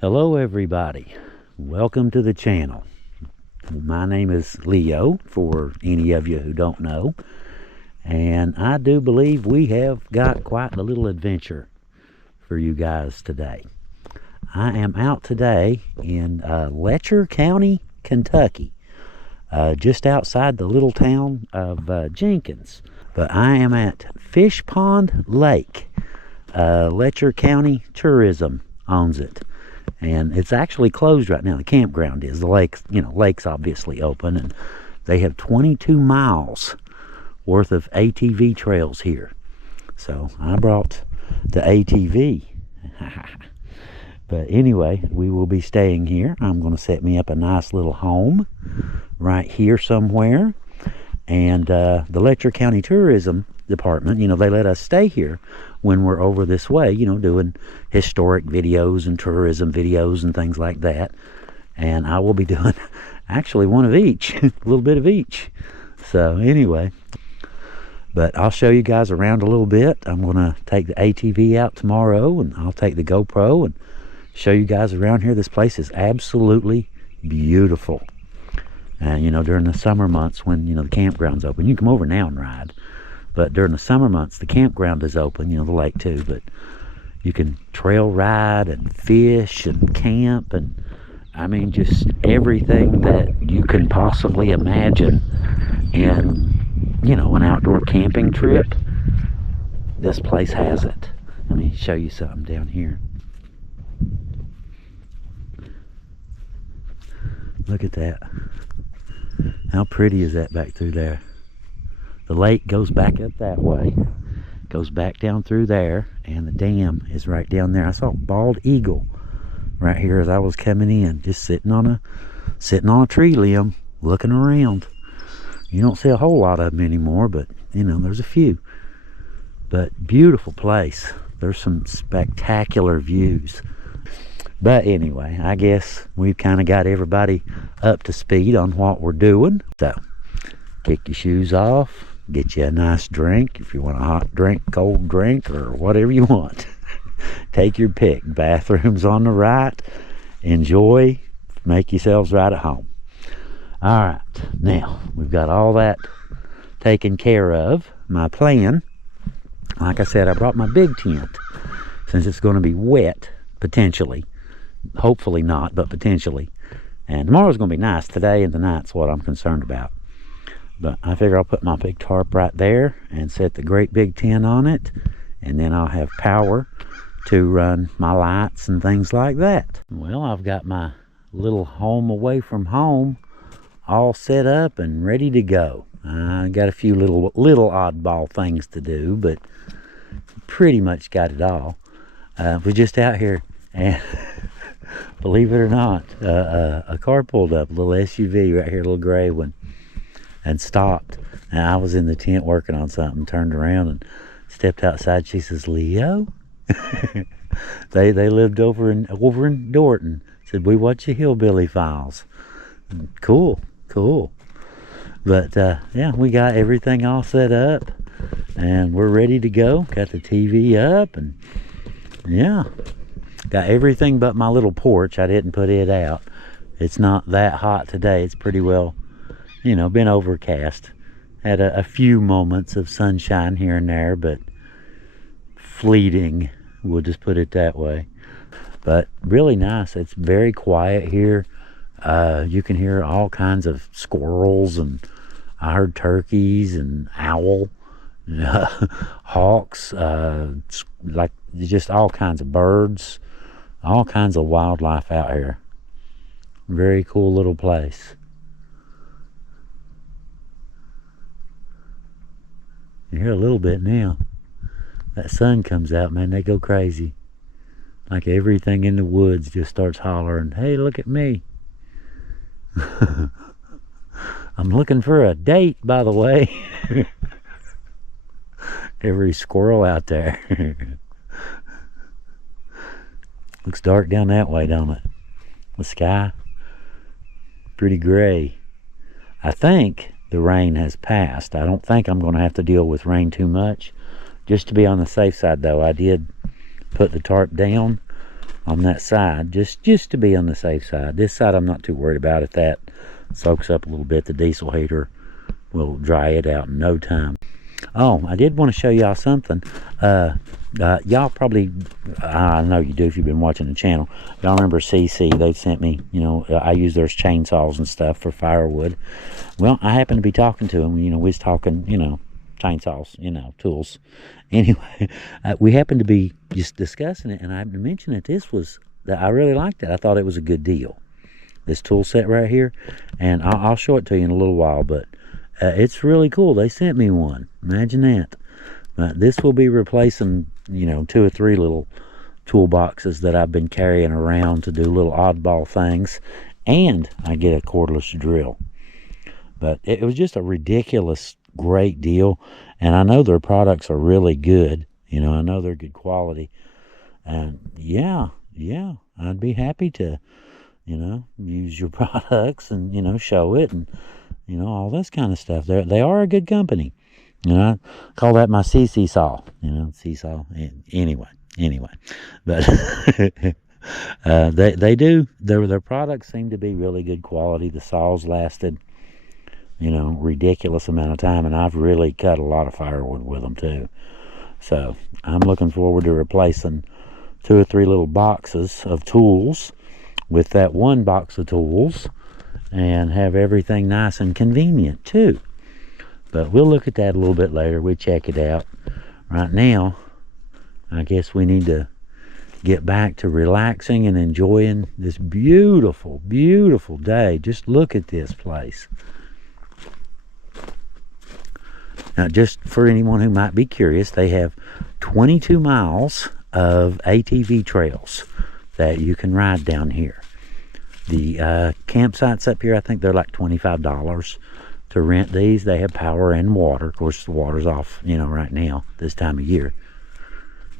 Hello everybody, welcome to the channel. My name is Leo, for any of you who don't know, and I do believe we have got quite a little adventure for you guys today. I am out today in Letcher County, Kentucky, just outside the little town of Jenkins. But I am at Fishpond Lake. Letcher County Tourism owns it. And it's actually closed right now. The campground is. The lake, lake's obviously open, and they have 22 miles worth of ATV trails here. So I brought the ATV. But anyway, we will be staying here. I'm going to set me up a nice little home right here somewhere. And the Letcher County Tourism Department, they let us stay here when we're over this way, doing historic videos and tourism videos and things like that. And I will be doing actually one of each, a little bit of each. So anyway, but I'll show you guys around a little bit. I'm going to take the ATV out tomorrow, and I'll take the GoPro and show you guys around here. This place is absolutely beautiful. And during the summer months when the campground's open, you can come over now and ride. But during the summer months, the campground is open, the lake too. But you can trail ride and fish and camp, and I mean just everything that you can possibly imagine in an outdoor camping trip. This place has it. Let me show you something down here. Look at that. How pretty is that back through there? The lake goes back up that way, goes back down through there, and the dam is right down there. I saw a bald eagle right here as I was coming in, just sitting on a tree limb, looking around. You don't see a whole lot of them anymore, but there's a few. But beautiful place. There's some spectacular views. But anyway, I guess we've kind of got everybody up to speed on what we're doing. So, kick your shoes off, get you a nice drink, if you want a hot drink, cold drink, or whatever you want. Take your pick. Bathrooms on the right. Enjoy. Make yourselves right at home. All right, now we've got all that taken care of. My plan, like I said, I brought my big tent since it's going to be wet, potentially. Hopefully not, but potentially. And tomorrow's going to be nice. Today and tonight's what I'm concerned about. But I figure I'll put my big tarp right there and set the great big tent on it. And then I'll have power to run my lights and things like that. Well, I've got my little home away from home all set up and ready to go. I got a few little oddball things to do, but pretty much got it all. We're just out here, and believe it or not, a car pulled up, a little SUV right here, a little gray one, and stopped. And I was in the tent working on something, turned around and stepped outside. She says, "Leo?" they lived over in Dorton. Said, "We watch the Hillbilly Files." Cool. But yeah, we got everything all set up and we're ready to go. Got the TV up, and yeah, got everything but my little porch. I didn't put it out. It's not that hot today. It's pretty well, been overcast. Had a few moments of sunshine here and there, but fleeting, we'll just put it that way. But really nice. It's very quiet here. You can hear all kinds of squirrels, and I heard turkeys and owl, hawks, like just all kinds of birds, all kinds of wildlife out here. Very cool little place. You hear a little bit now. That sun comes out, man, they go crazy. Like everything in the woods just starts hollering, "Hey, look at me." I'm looking for a date, by the way. Every squirrel out there. Looks dark down that way, don't it? The sky, pretty gray. I think the rain has passed. I don't think I'm going to have to deal with rain too much. Just to be on the safe side, though, I did put the tarp down on that side, just to be on the safe side. This side I'm not too worried about. If that soaks up a little bit, the diesel heater will dry it out in no time. Oh, I did want to show y'all something. Y'all probably, I know you do if you've been watching the channel. Y'all remember CC? They sent me, I use their chainsaws and stuff for firewood. Well, I happened to be talking to them. We was talking, chainsaws, tools. Anyway, we happened to be just discussing it, and I mentioned that I really liked it. I thought it was a good deal. This tool set right here, and I'll show it to you in a little while, but it's really cool. They sent me one. Imagine that. This will be replacing, 2 or 3 little toolboxes that I've been carrying around to do little oddball things, and I get a cordless drill. But it was just a ridiculous great deal, and I know their products are really good. I know they're good quality, and yeah, I'd be happy to, use your products and show it and all this kind of stuff. They are a good company. I call that my CC saw. Seesaw. Anyway, but they do. Their products seem to be really good quality. The saws lasted, ridiculous amount of time, and I've really cut a lot of firewood with them too. So I'm looking forward to replacing 2 or 3 little boxes of tools with that one box of tools, and have everything nice and convenient too. But we'll look at that a little bit later. We'll check it out. Right now, I guess we need to get back to relaxing and enjoying this beautiful, beautiful day. Just look at this place. Now, just for anyone who might be curious, they have 22 miles of ATV trails that you can ride down here. The campsites up here, I think they're like $25 to rent these. They have power and water. Of course, the water's off, right now, this time of year.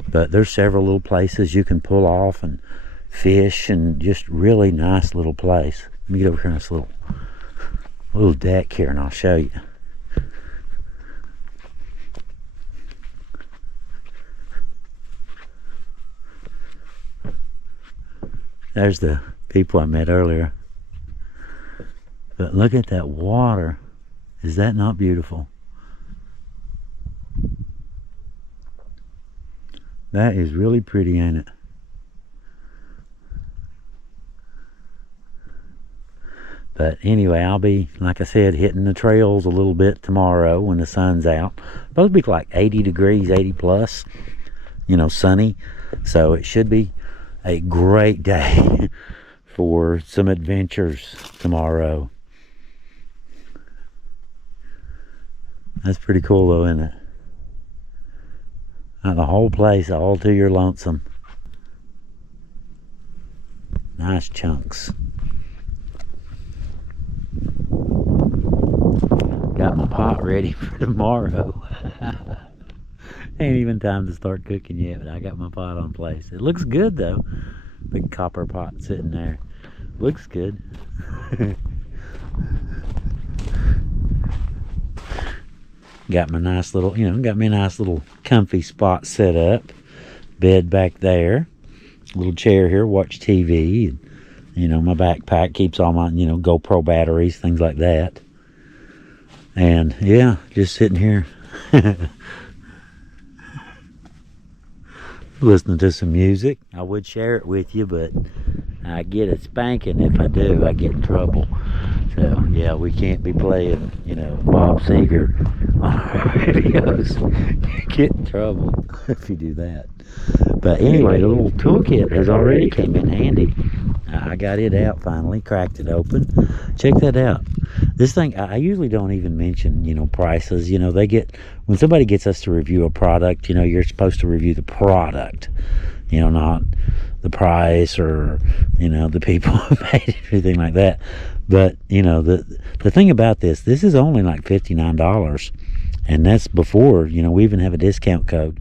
But there's several little places you can pull off and fish, and just really nice little place. Let me get over here on this little deck here, and I'll show you. There's the people I met earlier. But look at that water. Is that not beautiful? That is really pretty, ain't it? But anyway, I'll be, like I said, hitting the trails a little bit tomorrow when the sun's out. Supposed to be like 80 degrees, 80 plus, sunny. So it should be a great day for some adventures tomorrow. That's pretty cool though, isn't it? Not the whole place all to your lonesome. Nice chunks. Got my pot ready for tomorrow. Ain't even time to start cooking yet, but I got my pot on place. It looks good though. Big copper pot sitting there. Looks good. Got my nice little, got me a nice little comfy spot set up. Bed back there. Little chair here, watch TV. And, my backpack keeps all my, GoPro batteries, things like that. And, yeah, just sitting here. Listening to some music. I would share it with you, but I get a spanking if I do. I get in trouble. So, yeah, we can't be playing, Bob Seger on our videos. Get in trouble if you do that. But anyway, the little toolkit has already came in handy. I got it out finally, cracked it open. Check that out. This thing, I usually don't even mention, prices. They get, when somebody gets us to review a product, you're supposed to review the product, not the price or, the people who made it, anything like that. But, the thing about this is only like $59. And that's before, we even have a discount code,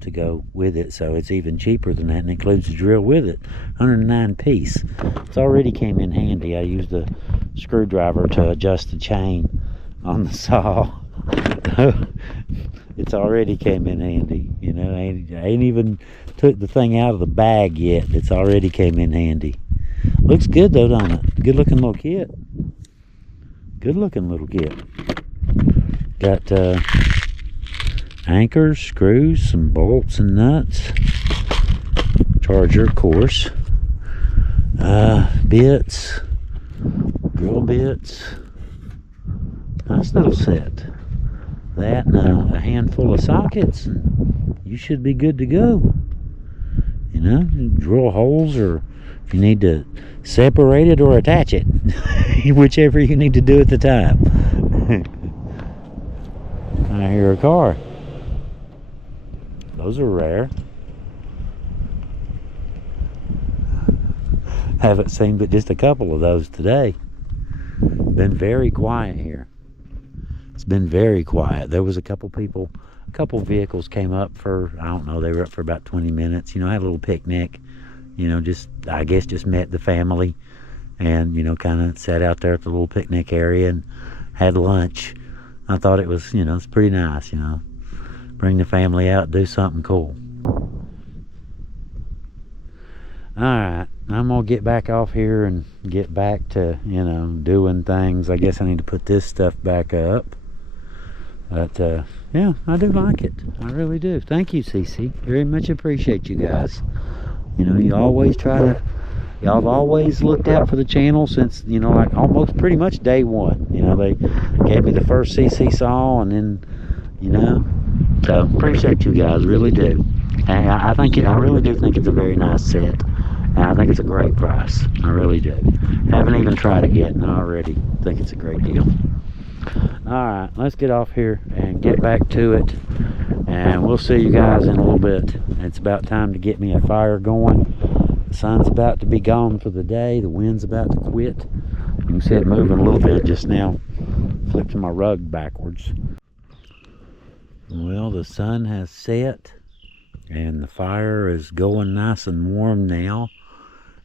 to go with it. So it's even cheaper than that, and includes the drill with it. 109 piece. It's already came in handy. I used a screwdriver to adjust the chain on the saw. It's already came in handy. You know, I ain't even took the thing out of the bag yet. It's already came in handy. Looks good though, don't it? Good looking little kit. Good looking little kit. Got anchors, screws, some bolts and nuts. Charger, of course. Bits, drill bits. Nice little set. That and a handful of sockets, and you should be good to go. You know, drill holes, or if you need to separate it or attach it, whichever you need to do at the time. I hear a car. Those are rare. Haven't seen but just a couple of those today. Been very quiet here. It's been very quiet. There was a couple vehicles came up for, I don't know, they were up for about 20 minutes. You know, had a little picnic. You know, I guess just met the family and, you know, kind of sat out there at the little picnic area and had lunch. I thought it was, you know, it's pretty nice, you know. Bring the family out, do something cool. Alright, I'm going to get back off here and get back to, you know, doing things. I guess I need to put this stuff back up. But, yeah, I do like it. I really do. Thank you, Cece. Very much appreciate you guys. You know, you always try to, y'all have always looked out for the channel since, you know, like almost pretty much day one. You know, they gave me the first CC saw and then, you know, so appreciate you guys, really do. And I really do think it's a very nice set. And I think it's a great price. I really do. Haven't even tried it yet, and I already think it's a great deal. Alright, let's get off here and get back to it. And we'll see you guys in a little bit. It's about time to get me a fire going. The sun's about to be gone for the day. The wind's about to quit. You can see it moving a little bit just now. Flipped my rug backwards. Well, the sun has set. And the fire is going nice and warm now.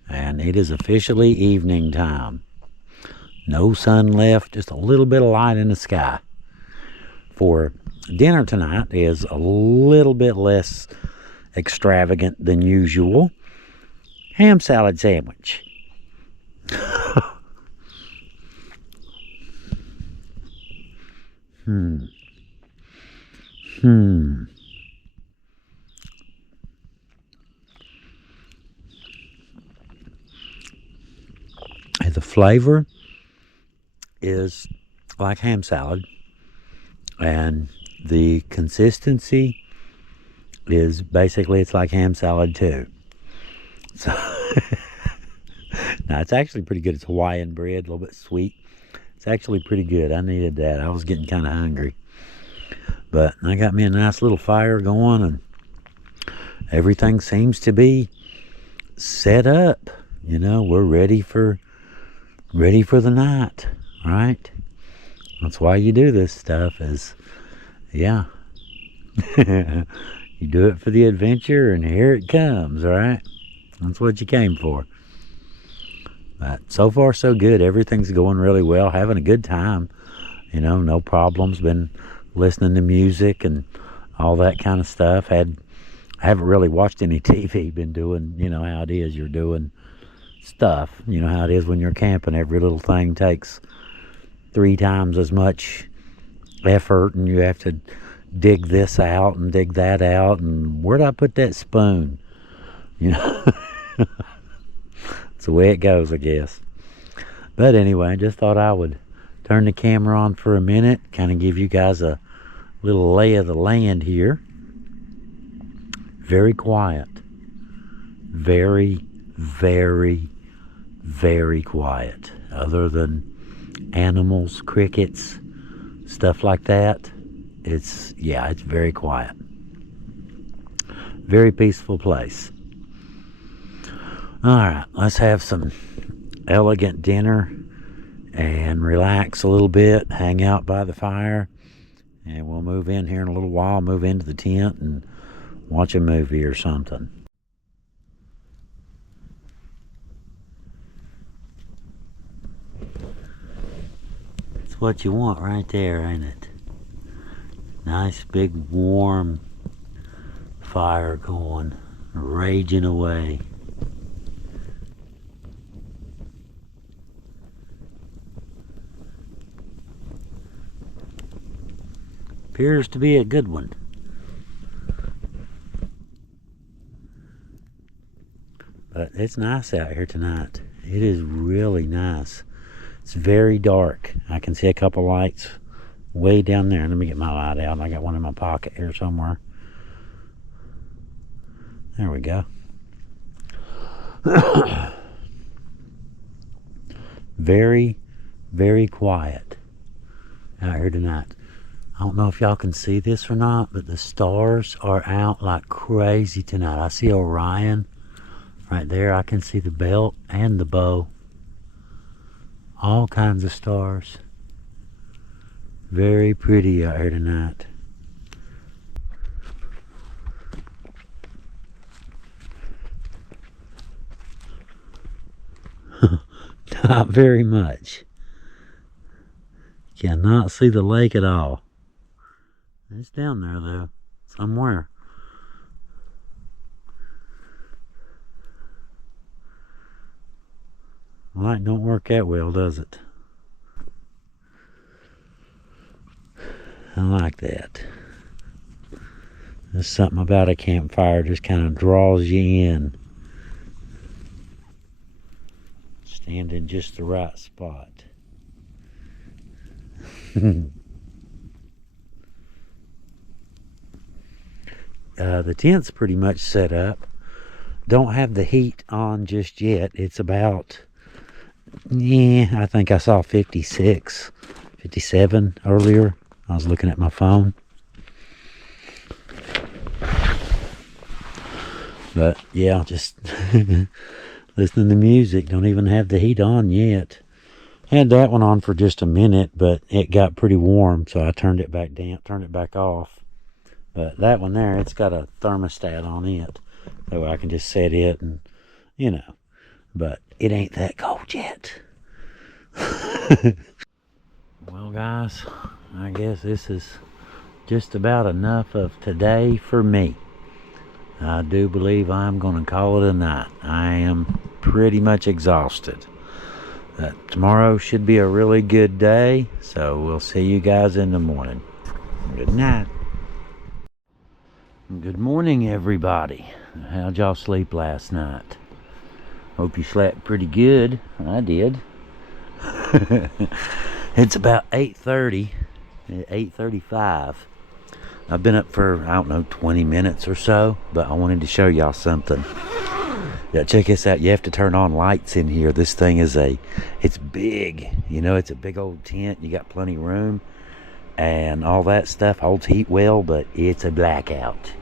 And it is officially evening time. No sun left, just a little bit of light in the sky. For dinner tonight is a little bit less extravagant than usual. Ham salad sandwich. And the flavor is like ham salad, and the consistency is basically, it's like ham salad too. So now it's actually pretty good. It's Hawaiian bread, a little bit sweet. It's actually pretty good. I needed that. I was getting kind of hungry, but I got me a nice little fire going, and everything seems to be set up. You know, we're ready for the night, right? That's why you do this stuff, is, yeah. You do it for the adventure, and here it comes, right? That's what you came for. But so far, so good. Everything's going really well. Having a good time. You know, no problems. Been listening to music and all that kind of stuff. I haven't really watched any TV. Been doing, you know how it is. You're doing stuff. You know how it is when you're camping. Every little thing takes 3 times as much effort, and you have to dig this out and dig that out, and where'd I put that spoon? You know, it's the way it goes, I guess. But anyway, I just thought I would turn the camera on for a minute, kind of give you guys a little lay of the land here. Very quiet. Very, very, very quiet. Other than animals, crickets, stuff like that, it's very quiet. Very peaceful place. Alright, let's have some elegant dinner and relax a little bit, hang out by the fire, and we'll move in here in a little while, move into the tent and watch a movie or something. It's what you want right there, ain't it? Nice big warm fire going, raging away. Appears to be a good one. But it's nice out here tonight. It is really nice. It's very dark. I can see a couple lights way down there. Let me get my light out. I got one in my pocket here somewhere. There we go. Very, very quiet out here tonight. I don't know if y'all can see this or not, but the stars are out like crazy tonight. I see Orion right there. I can see the belt and the bow. All kinds of stars. Very pretty out here tonight. Not very much. Cannot see the lake at all. It's down there though, somewhere. Light don't work that well, does it? I like that. There's something about a campfire just kind of draws you in. Stand in just the right spot. The tent's pretty much set up. Don't have the heat on just yet. It's about, I think I saw 56, 57 earlier. I was looking at my phone. But yeah, just listening to music. Don't even have the heat on yet. Had that one on for just a minute, but it got pretty warm, so I turned it back down, turned it back off. But that one there, it's got a thermostat on it. So I can just set it and, you know. But it ain't that cold yet. Well, guys, I guess this is just about enough of today for me. I do believe I'm going to call it a night. I am pretty much exhausted. Tomorrow should be a really good day, so we'll see you guys in the morning. Good night. Good morning, everybody. How'd y'all sleep last night? Hope you slept pretty good. I did. It's about 8:30, 8:35. I've been up for, I don't know, 20 minutes or so, but I wanted to show y'all something. Yeah, check this out. You have to turn on lights in here. This thing is it's big. You know, it's a big old tent. You got plenty of room and all that stuff. Holds heat well, but it's a blackout.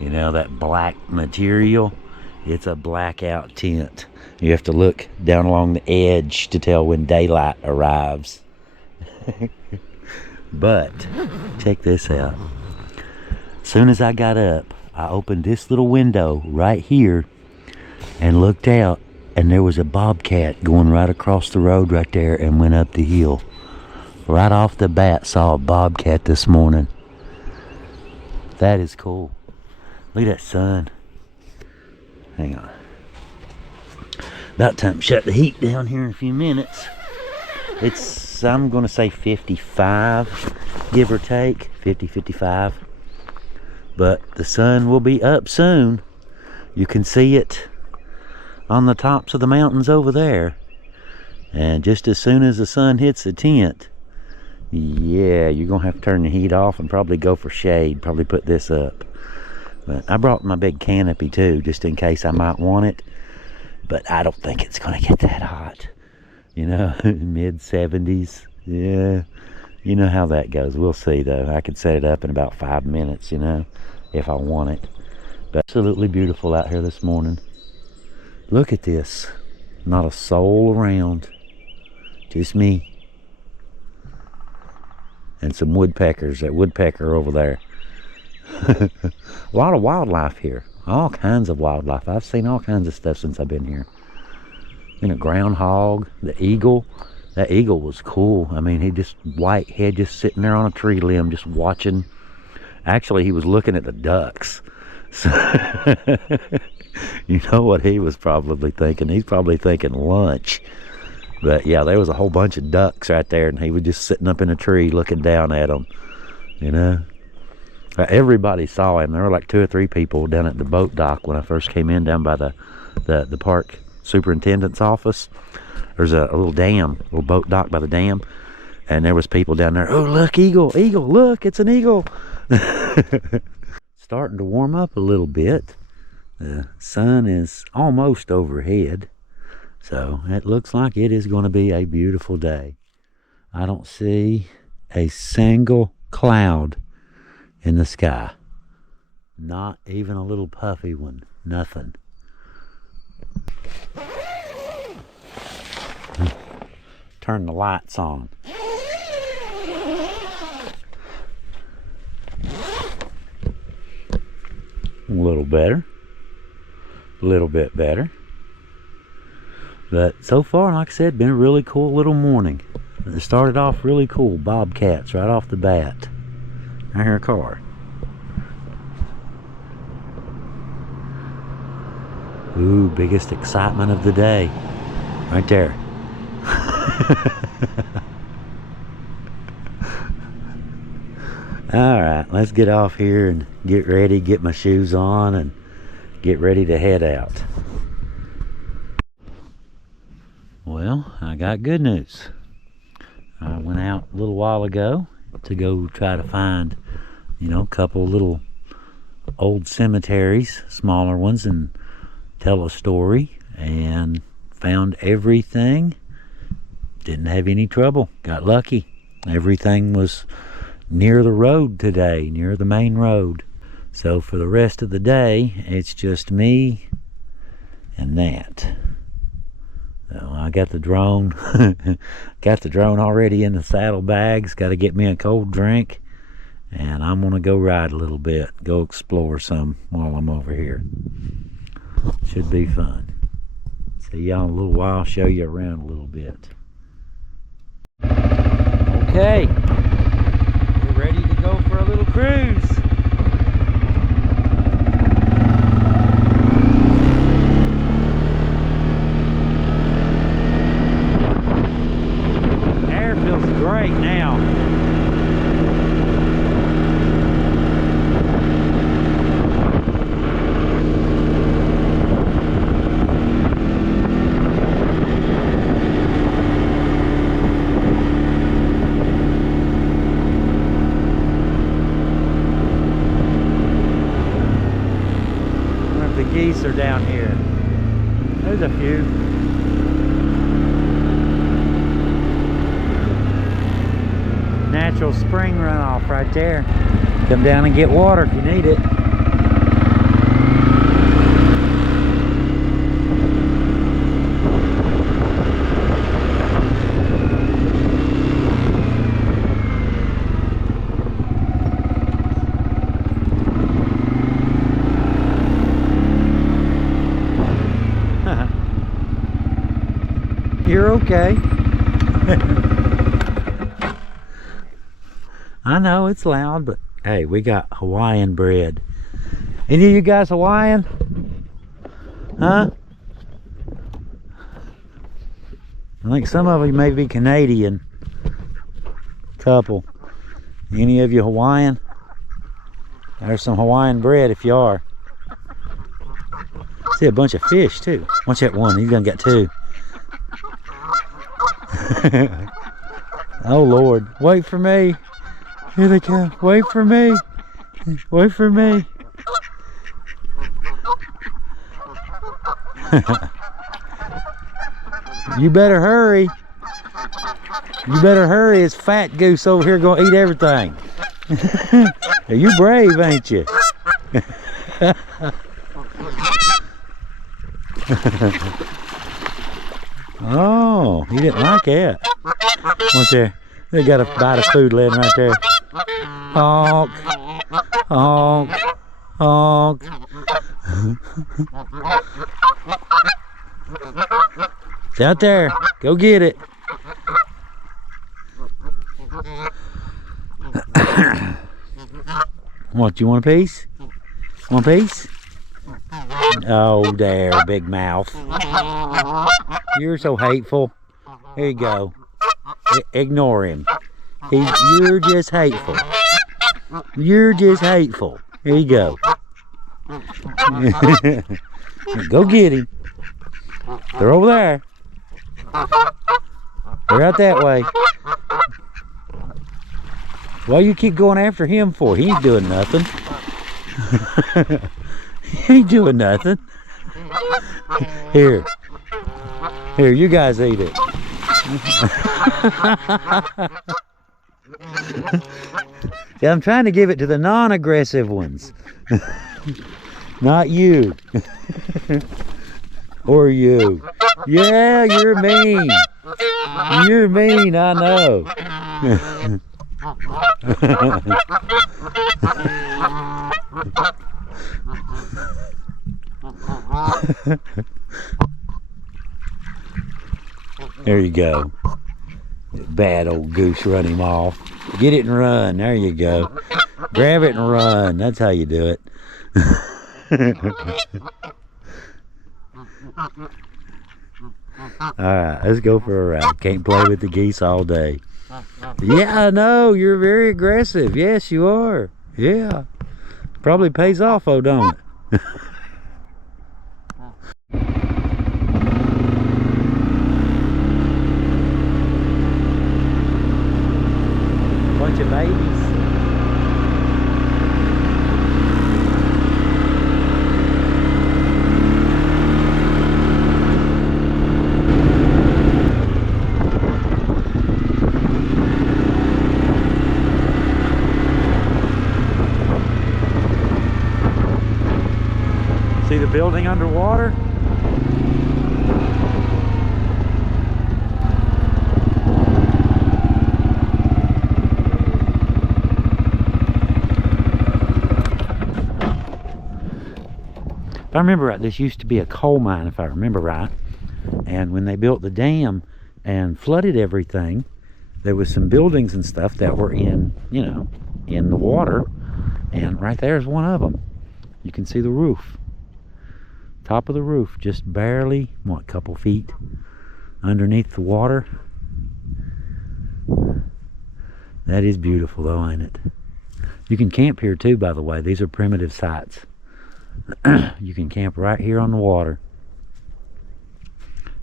You know, that black material, it's a blackout tent. You have to look down along the edge to tell when daylight arrives. But check this out. As soon as I got up, I opened this little window right here and looked out, and there was a bobcat going right across the road right there and went up the hill. Right off the bat, saw a bobcat this morning. That is cool. Look at that sun. Hang on. About time to shut the heat down here in a few minutes. It's, I'm going to say 55, give or take. 50, 55. But the sun will be up soon. You can see it on the tops of the mountains over there. And just as soon as the sun hits the tent, yeah, you're going to have to turn the heat off and probably go for shade. Probably put this up. But I brought my big canopy too, just in case I might want it. But I don't think it's going to get that hot. You know, mid 70s. Yeah, you know how that goes. We'll see though. I could set it up in about 5 minutes, you know, if I want it. But absolutely beautiful out here this morning. Look at this. Not a soul around. Just me. And some woodpeckers. That woodpecker over there. A lot of wildlife here. All kinds of wildlife. I've seen all kinds of stuff since I've been here. You know, groundhog, the eagle. That eagle was cool. I mean, he just, white head just sitting there on a tree limb just watching Actually, he was looking at the ducks. So you know what he was probably thinking? He's probably thinking lunch. But yeah, there was a whole bunch of ducks right there, and he was just sitting up in a tree looking down at them, you know. Everybody saw him. There were like 2 or 3 people down at the boat dock when I first came in, down by the park superintendent's office. There's a little dam, little boat dock by the dam, and there was people down there. Oh, look, eagle, look, it's an eagle. Starting to warm up a little bit. The sun is almost overhead, so it looks like it is going to be a beautiful day. I don't see a single cloud in the sky. Not even a little puffy one. Nothing. Turn the lights on. A little better. A little bit better. But so far, like I said, been a really cool little morning. It started off really cool. Bobcats right off the bat. I hear a car. Ooh, biggest excitement of the day. Right there. Alright, let's get off here and get ready, get my shoes on, and get ready to head out. Well, I got good news. I went out a little while ago to go try to find, you know, a couple little old cemeteries, smaller ones, and tell a story, and found everything. Didn't have any trouble. Got lucky. Everything was near the road today, near the main road. So for the rest of the day, it's just me and that. So I got the drone. Got the drone already in the saddlebags. Got to get me a cold drink. And I'm going to go ride a little bit. Go explore some while I'm over here. Should be fun. See y'all in a little while. Show you around a little bit. Okay. We're ready to go for a little cruise. Air feels great now. Geese are down here. There's a few. Natural spring runoff right there. Come down and get water if you need it. You're okay. I know it's loud, but hey, we got Hawaiian bread. Any of you guys Hawaiian? Huh? I think some of you may be Canadian. Couple. Any of you Hawaiian? There's some Hawaiian bread if you are. See a bunch of fish too. Watch that one, he's gonna get 2. Oh Lord, wait for me. Here they come. Wait for me. Wait for me. You better hurry. You better hurry. It's Fat Goose over here gonna eat everything. You brave, ain't you? Oh, he didn't like that. What's there? They got a bite of food laying right there. Honk. Honk. Honk. It's out there. Go get it. What, you want a piece? Want a piece? Oh, there, big mouth. You're so hateful. Here you go. Ignore him. You're just hateful. You're just hateful. Here you go. Go get him. They're over there. They're out that way. Why you keep going after him for? He ain't doing nothing. He ain't doing nothing. Here. Here, you guys eat it. Yeah, I'm trying to give it to the non-aggressive ones. Not you. Or you. Yeah, you're mean. You're mean, I know. There you go. Bad old goose, run him off. Get it and run. There you go. Grab it and run. That's how you do it. Alright, let's go for a ride. Can't play with the geese all day. Yeah, I know. You're very aggressive. Yes, you are. Yeah. Probably pays off, though, don't it? Bunch of babies. See the building underwater? If I remember right, this used to be a coal mine, if I remember right. And when they built the dam and flooded everything, there was some buildings and stuff that were in, you know, in the water. And right there is one of them. You can see the roof. Top of the roof, just barely, what, a couple feet underneath the water. That is beautiful though, ain't it? You can camp here too, by the way. These are primitive sites. You can camp right here on the water.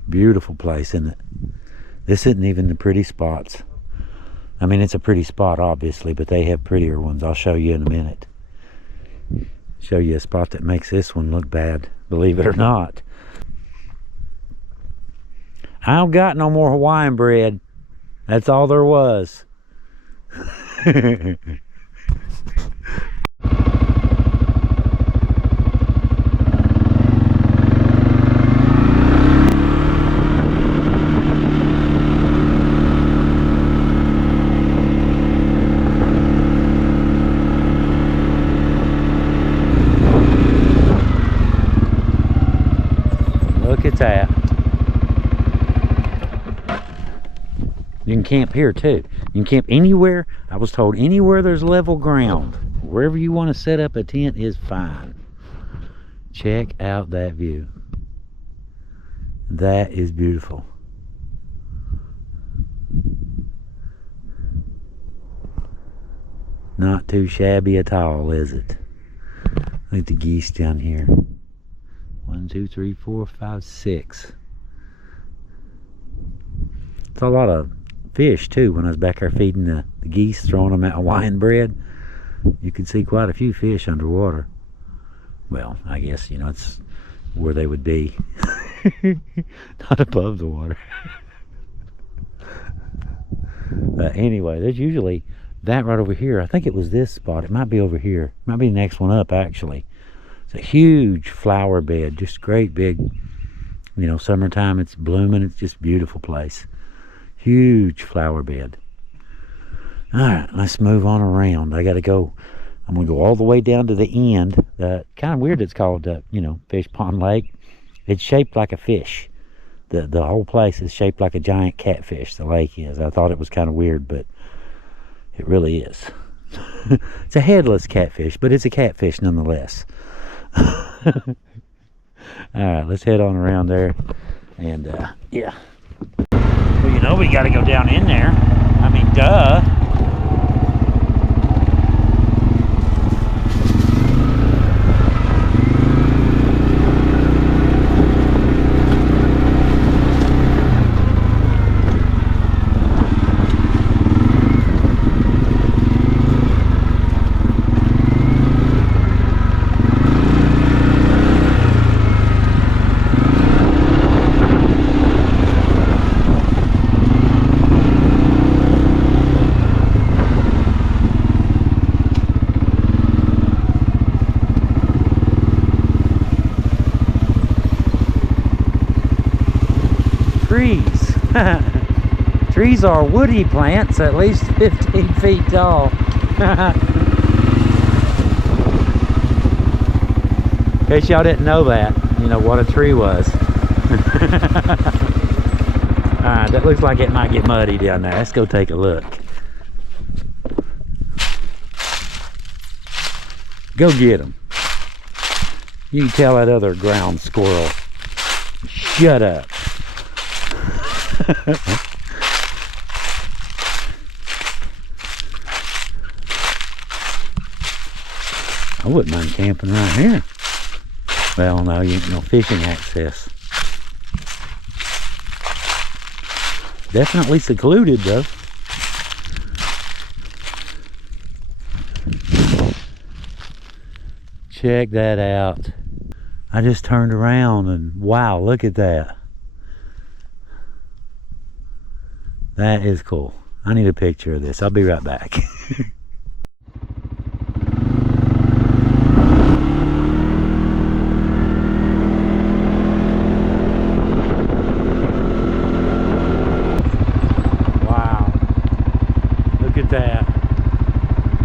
Beautiful place, isn't it? This isn't even the pretty spots. I mean, it's a pretty spot, obviously, but they have prettier ones. I'll show you in a minute. Show you a spot that makes this one look bad, believe it or not. I don't got no more Hawaiian bread. That's all there was. Look at that. You can camp here too. You can camp anywhere. I was told anywhere there's level ground. Wherever you want to set up a tent is fine. Check out that view. That is beautiful. Not too shabby at all, is it? Look at the geese down here. 1, 2, 3, 4, 5, 6. It's a lot of fish too. When I was back there feeding the geese, throwing them out Hawaiian bread, you could see quite a few fish underwater. Well, I guess, you know, it's where they would be. Not above the water. Anyway, there's usually that right over here. I think it was this spot. It might be over here. It might be the next one up, actually. It's a huge flower bed. Just great big, you know, summertime. It's blooming. It's just a beautiful place. Huge flower bed. All right, let's move on around. I got to go. I'm going to go all the way down to the end. Kind of weird it's called, you know, Fishpond Lake. It's shaped like a fish. The whole place is shaped like a giant catfish, the lake is. I thought it was kind of weird, but it really is. It's a headless catfish, but it's a catfish nonetheless. Alright, let's head on around there. And, yeah. Well, you know, we got to go down in there. I mean, duh. Trees. Trees are woody plants, at least 15 feet tall. In case y'all didn't know that, you know what a tree was. Alright, that looks like it might get muddy down there. Let's go take a look. Go get them. You can tell that other ground squirrel, shut up. I wouldn't mind camping right here. Well, no, you ain't no fishing access. Definitely secluded though. Check that out. I just turned around and wow, look at that. That is cool. I need a picture of this. I'll be right back. Wow. Look at that.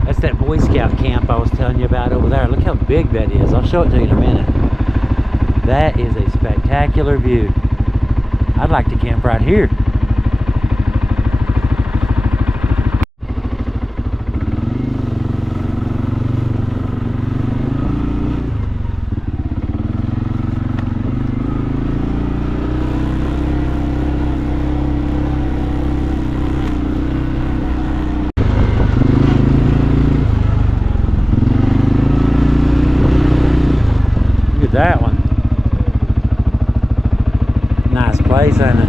That's that Boy Scout camp I was telling you about over there. Look how big that is. I'll show it to you in a minute. That is a spectacular view. I'd like to camp right here. That one. Nice place, isn't it?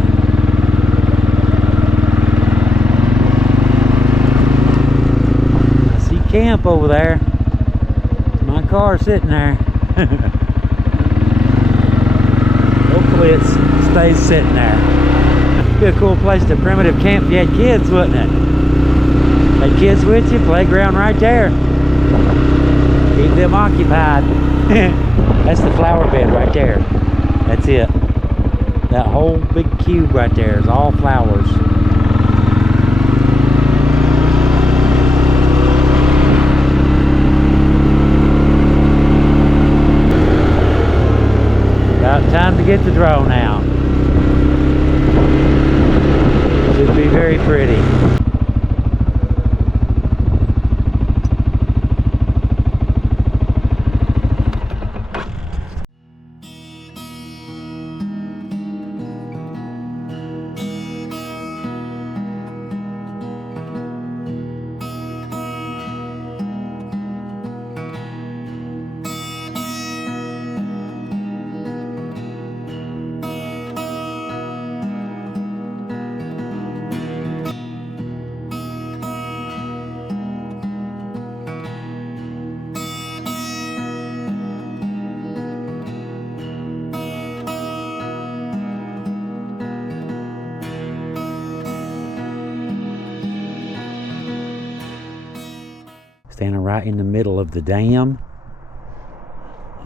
I see camp over there. My car sitting there. Hopefully it stays sitting there. Be a cool place to primitive camp if you had kids, wouldn't it? Had kids with you, playground right there. Keep them occupied. That's the flower bed right there. That's it. That whole big cube right there is all flowers. About time to get the drone out. Should be very pretty. Standing right in the middle of the dam,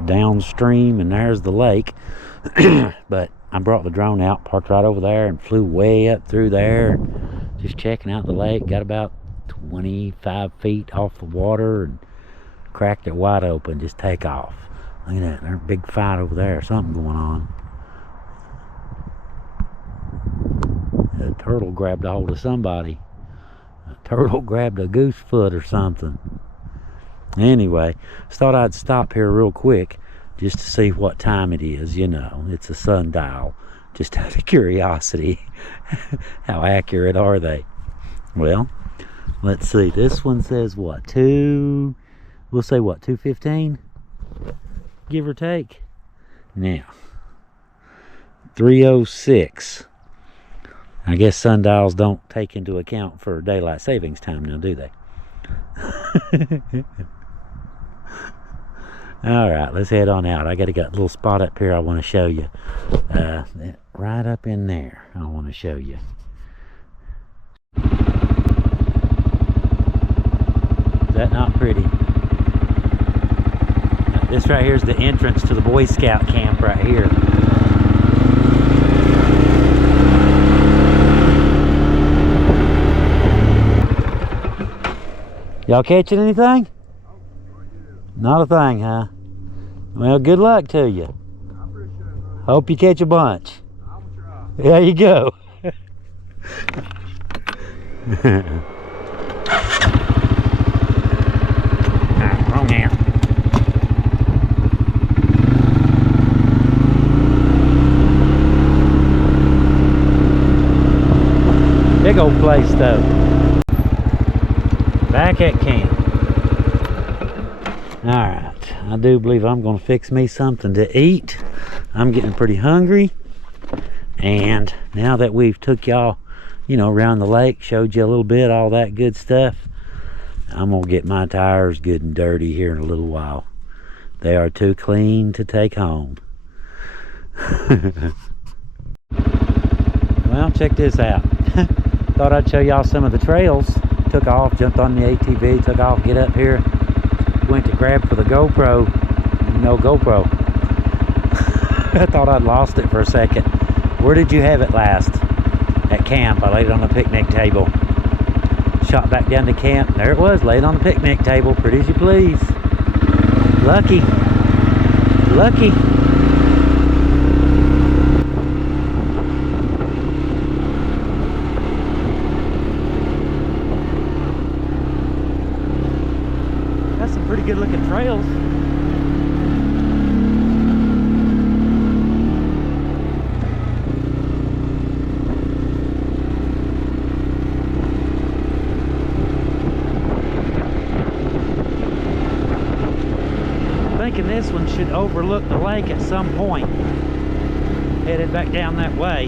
downstream, and there's the lake. But I brought the drone out, parked right over there, and flew way up through there, just checking out the lake. Got about 25 feet off the water and cracked it wide open, just take off. Look at that, there's a big fight over there, something going on. The turtle grabbed a hold of somebody. A turtle grabbed a goose foot or something. Anyway, just thought I'd stop here real quick just to see what time it is. You know, it's a sundial. Just out of curiosity. How accurate are they? Well, let's see. This one says what? We'll say what, 2:15? Give or take. Now, 3:06. I guess sundials don't take into account for daylight savings time now, do they? Alright, let's head on out. I got a little spot up here I want to show you. Right up in there, I want to show you. Is that not pretty? This right here is the entrance to the Boy Scout camp right here. Y'all catching anything? Not a thing, huh? Well, good luck to you. I appreciate it. Hope you catch a bunch. I'll try. There you go. Wrong hand. Big old place though. Back at camp. Alright, I do believe I'm going to fix me something to eat. I'm getting pretty hungry. And now that we've took y'all, you know, around the lake, showed you a little bit, all that good stuff, I'm going to get my tires good and dirty here in a little while. They are too clean to take home. Well, check this out. Thought I'd show y'all some of the trails. Took off, jumped on the ATV, took off, get up here. Went to grab for the GoPro. No GoPro. I thought I'd lost it for a second. Where did you have it last? At camp. I laid it on the picnic table. Shot back down to camp. There it was, laid on the picnic table. Pretty as you please. Lucky. Lucky. That's some pretty good looking trails. Thinking this one should overlook the lake at some point. Headed back down that way.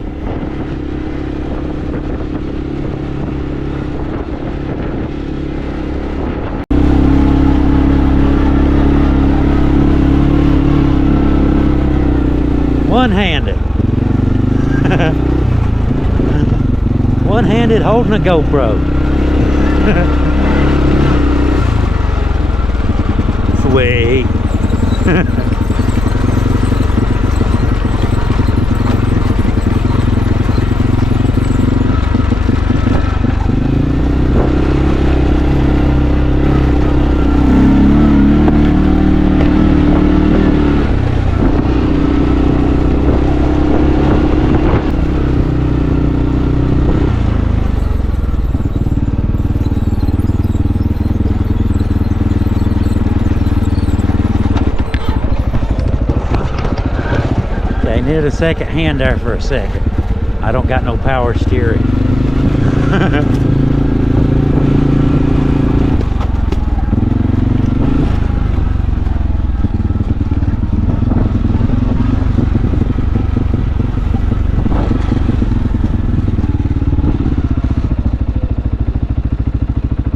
One-handed. One-handed holding a GoPro. Sweet. Needed a second hand there for a second. I don't got no power steering.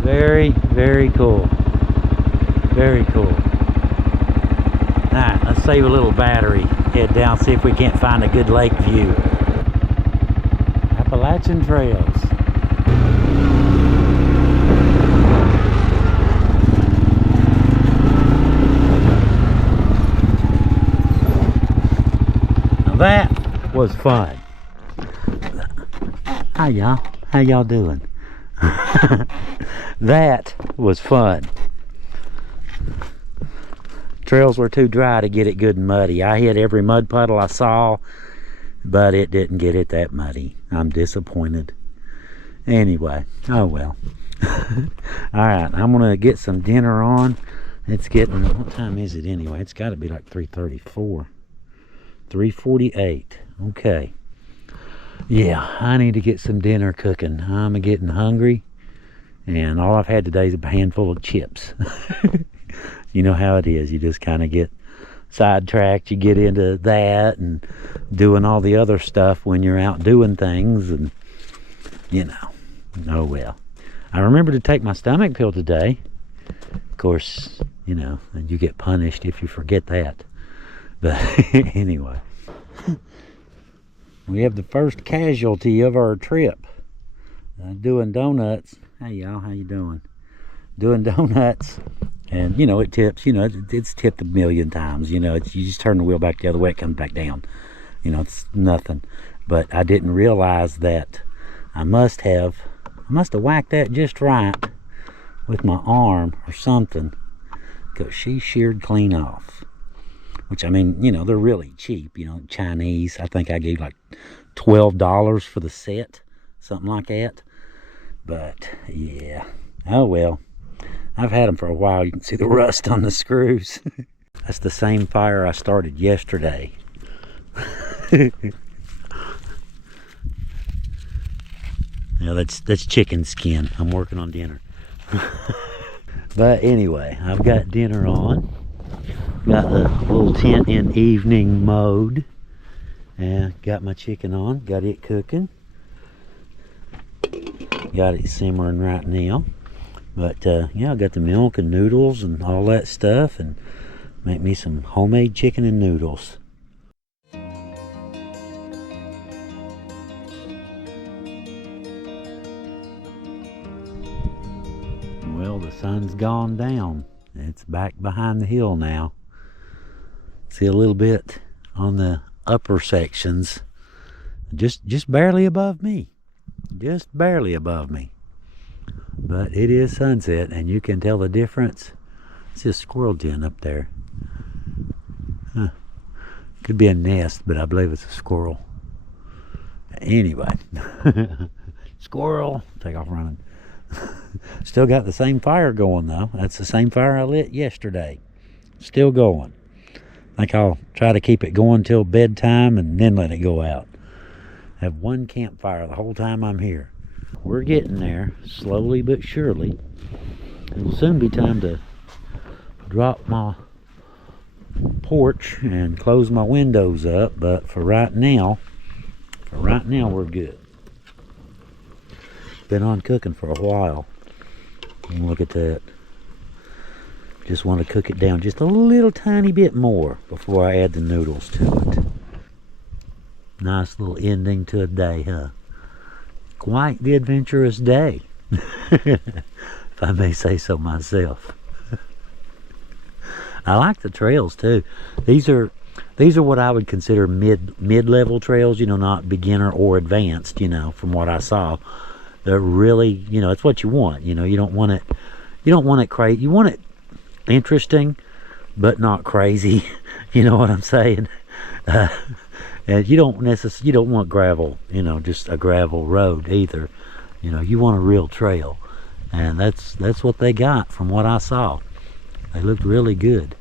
Very, very cool. Very cool. Alright, let's save a little battery. Head down, see if we can't find a good lake view. Appalachian Trails. Now that was fun. Hi y'all. How y'all doing? That was fun. Trails were too dry to get it good and muddy. I hit every mud puddle I saw, but it didn't get it that muddy. I'm disappointed. Anyway, oh well. Alright, I'm gonna get some dinner on. It's getting, what time is it anyway? It's gotta be like 3:34. 3:48. Okay. Yeah, I need to get some dinner cooking. I'm getting hungry. And all I've had today is a handful of chips. You know how it is. You just kind of get sidetracked. You get into that and doing all the other stuff when you're out doing things. And, you know, oh well. I remember to take my stomach pill today. Of course, you know, and you get punished if you forget that. But anyway. We have the first casualty of our trip. Doing donuts. Hey y'all, how you doing? Doing donuts, and you know it tips. You know it's tipped a million times. You know you just turn the wheel back the other way, it comes back down. You know it's nothing. But I didn't realize that I must have whacked that just right with my arm or something, because she sheared clean off. Which, I mean, you know, they're really cheap. You know, Chinese. I think I gave like $12 for the set, something like that. But yeah, oh well. I've had them for a while. You can see the rust on the screws. That's the same fire I started yesterday. Yeah, that's chicken skin. I'm working on dinner. But anyway, I've got dinner on. Got the little tent in evening mode. And got my chicken on. Got it cooking. Got it simmering right now. But yeah, I got the milk and noodles and all that stuff, and make me some homemade chicken and noodles. Well, the sun's gone down. It's back behind the hill now. See a little bit on the upper sections. Just barely above me. Just barely above me. But it is sunset, and you can tell the difference. It's just a squirrel den up there. Huh. Could be a nest, but I believe it's a squirrel. Anyway. Squirrel. Take off running. Still got the same fire going though. That's the same fire I lit yesterday. Still going. I think I'll try to keep it going till bedtime and then let it go out. Have one campfire the whole time I'm here. We're getting there, slowly but surely. It'll soon be time to drop my porch and close my windows up, but for right now we're good. Been on cooking for a while. And look at that. Just want to cook it down just a little tiny bit more before I add the noodles to it. Nice little ending to a day, huh? Quite the adventurous day, if I may say so myself. I like the trails too. These are what I would consider mid-level trails, you know, not beginner or advanced, you know, from what I saw. They're really, you know, it's what you want. You know, you don't want it crazy. You want it interesting, but not crazy. You know what I'm saying? And you don't want gravel, you know, just a gravel road either. You know, you want a real trail, and that's what they got from what I saw. They looked really good.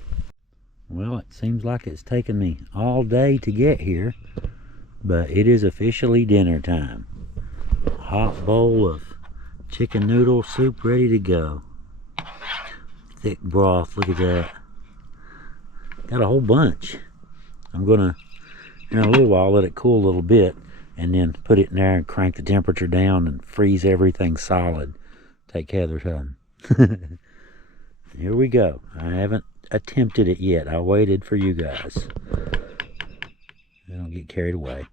Well, it seems like it's taken me all day to get here, but it is officially dinner time. Hot bowl of chicken noodle soup ready to go. Thick broth, look at that. Got a whole bunch. I'm gonna, in a little while, let it cool a little bit and then put it in there and crank the temperature down and freeze everything solid. Take Heather home. Here we go. I haven't attempted it yet. I waited for you guys. I don't get carried away.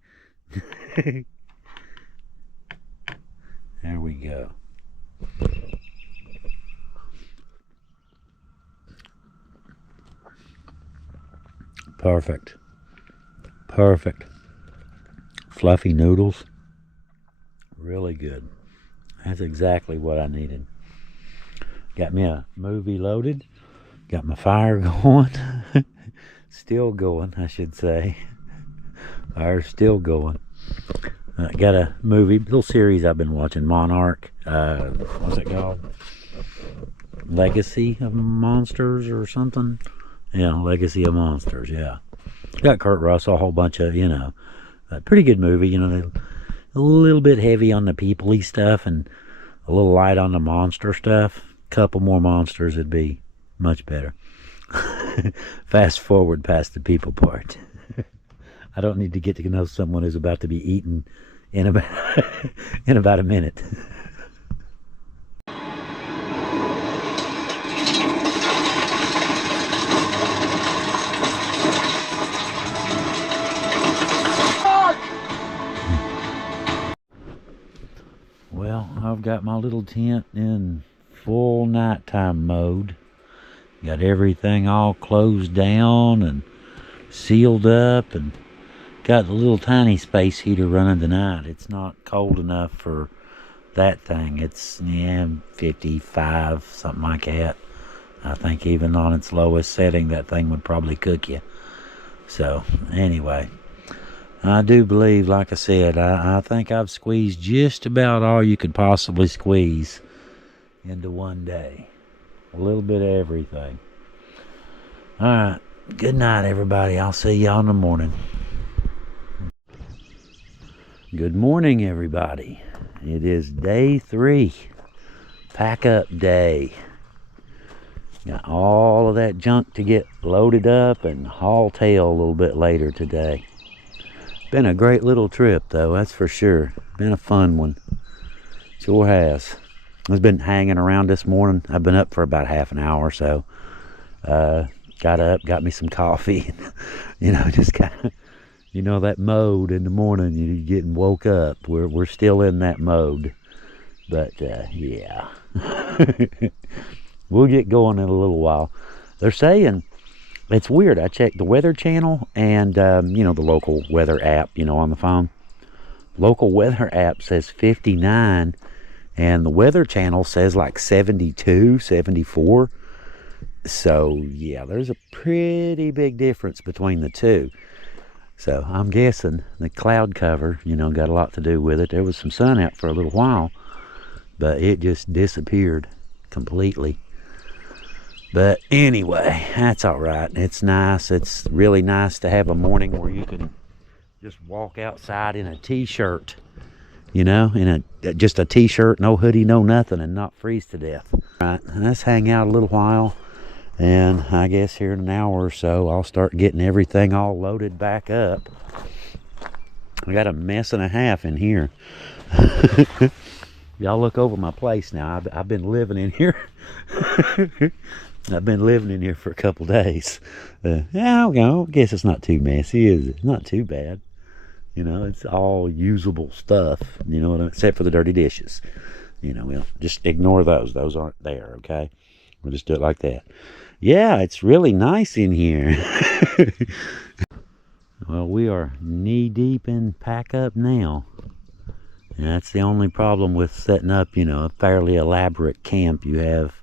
There we go. Perfect. Perfect. Fluffy noodles. Really good. That's exactly what I needed. Got me a movie loaded. Got my fire going. Still going, I should say. Fire's still going. Got a little series I've been watching, Monarch. What's it called? Legacy of Monsters or something? Yeah, Legacy of Monsters, yeah. Got Kurt Russell, a whole bunch of, pretty good movie, a little bit heavy on the people-y stuff and a little light on the monster stuff. Couple more monsters would be much better. Fast forward past the people part. I don't need to get to know someone who's about to be eaten in about in about a minute. Well, I've got my little tent in full nighttime mode. Got everything all closed down and sealed up, and got the little tiny space heater running tonight. It's not cold enough for that thing. It's 55, something like that. I think even on its lowest setting, that thing would probably cook you. So anyway, I do believe, like I said, I think I've squeezed just about all you could possibly squeeze into one day. A little bit of everything. Alright, good night everybody. I'll see y'all in the morning. Good morning everybody. It is day 3. Pack up day. Got all of that junk to get loaded up and haul tail a little bit later today. Been a great little trip though, that's for sure. Been a fun one. Sure has. I've been hanging around this morning. I've been up for about half an hour or so. Got up, got me some coffee. Just kind of, that mode in the morning. You're getting woke up. We're still in that mode. But yeah, we'll get going in a little while. They're saying, it's weird. I checked the Weather Channel and the local weather app. On the phone. Local weather app says 59. And the Weather Channel says like 72, 74. So, yeah, there's a pretty big difference between the two. So, I'm guessing the cloud cover, got a lot to do with it. There was some sun out for a little while, but it just disappeared completely. But anyway, that's all right. It's nice. It's really nice to have a morning where you can just walk outside in a t-shirt. Just a t-shirt, no hoodie, no nothing, and not freeze to death. All right, let's hang out a little while, and I guess here in an hour or so, I'll start getting everything all loaded back up. I got a mess and a half in here. Y'all look over my place now. I've been living in here. I've been living in here for a couple days. I guess it's not too messy, is it? Not too bad. It's all usable stuff, except for the dirty dishes. We'll just ignore those. Those aren't there, okay? We'll just do it like that. Yeah, it's really nice in here. Well, we are knee-deep in pack up now. And that's the only problem with setting up, a fairly elaborate camp. You have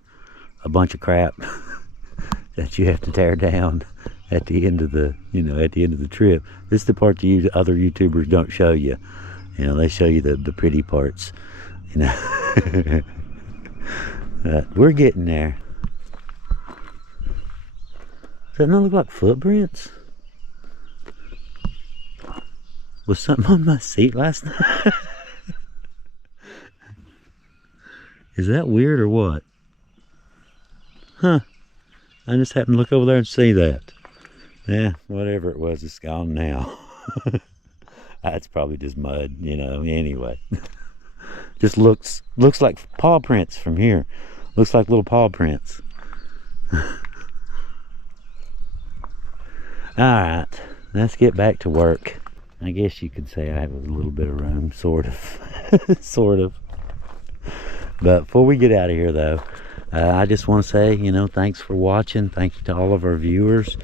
a bunch of crap that you have to tear down at the end of the trip. This is the part that other YouTubers don't show you. They show you the pretty parts. We're getting there. Does that not look like footprints? Was something on my seat last night? Is that weird or what? Huh. I just happened to look over there and see that. Yeah, whatever it was, it's gone now. That's probably just mud, anyway. Just looks like paw prints from here. Looks like little paw prints. Alright, let's get back to work. I guess you could say I have a little bit of room, sort of. Sort of. But before we get out of here, though, I just want to say, thanks for watching. Thank you to all of our viewers.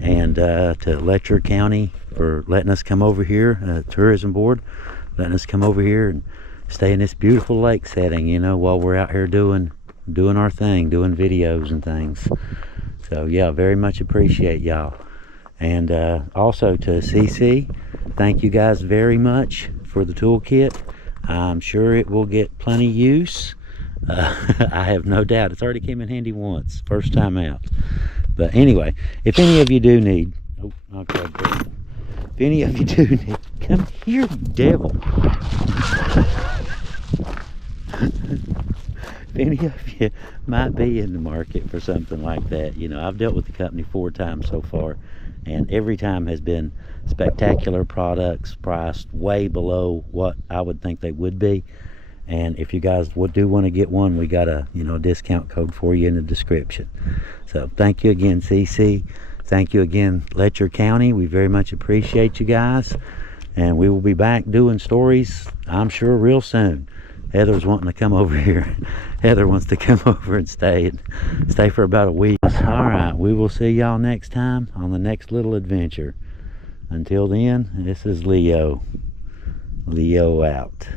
And to Letcher County for letting us come over here, tourism board, letting us come over here and stay in this beautiful lake setting, while we're out here doing our thing, doing videos and things. So yeah, very much appreciate y'all. And also to CC, thank you guys very much for the toolkit. I'm sure it will get plenty use. I have no doubt. It's already came in handy once, first time out. But anyway, if any of you do need, okay, if any of you do need, come here, you devil. If any of you might be in the market for something like that, you know, I've dealt with the company 4 times so far, and every time has been spectacular products priced way below what I would think they would be. And if you guys do want to get one, we got a discount code for you in the description. So thank you again, CC. Thank you again, Letcher County. We very much appreciate you guys, and we will be back doing stories, I'm sure, real soon. Heather's wanting to come over here. Heather wants to come over and stay for about a week. All right, we will see y'all next time on the next little adventure. Until then, this is Leo. Leo out.